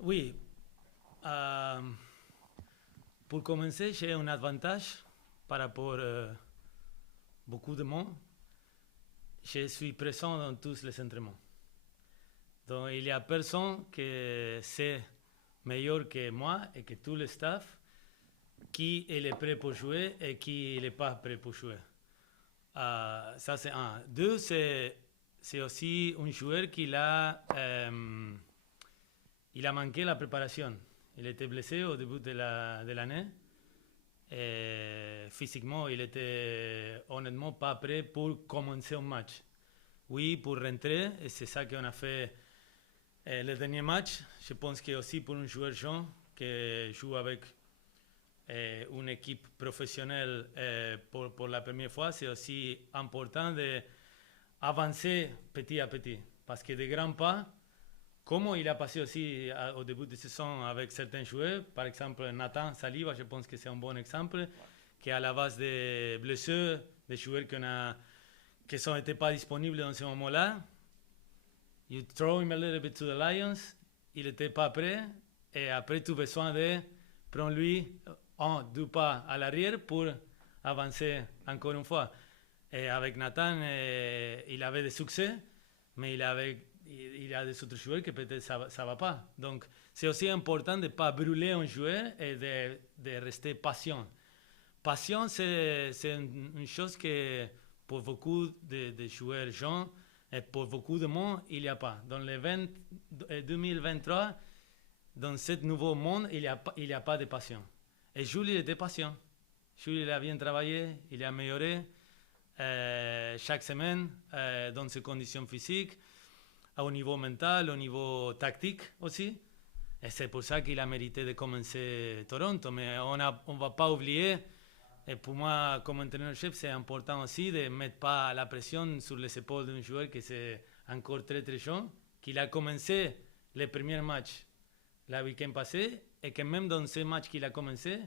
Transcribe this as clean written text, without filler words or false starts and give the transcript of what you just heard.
Oui. Euh, pour commencer, j'ai un avantage par rapport à beaucoup de monde. Je suis présent dans tous les entraînements. Donc, il y a personne qui sait meilleur que moi et que tout le staff qui est prêt pour jouer et qui n'est pas prêt pour jouer. Ça, c'est un. Deux, c'est aussi un joueur il a manqué la préparation. Il était blessé au début de l'année. Et physiquement, il était honnêtement pas prêt pour commencer un match. Oui, pour rentrer, et c'est ça qu'on a fait le dernier match. Je pense que aussi pour un joueur jeune qui joue avec une équipe professionnelle pour la première fois, c'est aussi important d'avancer petit à petit. Parce que de grands pas, comme il a passé aussi au début de saison avec certains joueurs, par exemple Nathan Saliba, je pense que c'est un bon exemple, qui est à la base des blessures, des joueurs qui n'étaient pas disponibles dans ce moment-là. You throw him a little bit to the Lions, il n'était pas prêt, et après tu as besoin de prendre lui deux pas à l'arrière pour avancer encore une fois. Et avec Nathan, il avait des succès, mais il y a des autres joueurs que peut-être ça ne va pas. Donc, c'est aussi important de ne pas brûler un joueur et de rester patient. Patient, c'est une chose que pour beaucoup de joueurs jeunes et pour beaucoup de monde, il n'y a pas. Dans le 2023, dans ce nouveau monde, il n'y a pas de patient. Et Jules, il était patient. Jules, il a bien travaillé, il a amélioré chaque semaine dans ses conditions physiques, au niveau mental, au niveau tactique aussi. Et c'est pour ça qu'il a mérité de commencer Toronto. Mais on ne va pas oublier, et pour moi, comme entraîneur-chef, c'est important aussi de ne mettre pas la pression sur les épaules d'un joueur qui est encore très très jeune, qu'il a commencé les premiers matchs le week-end passé, et que même dans ces matchs qu'il a commencé,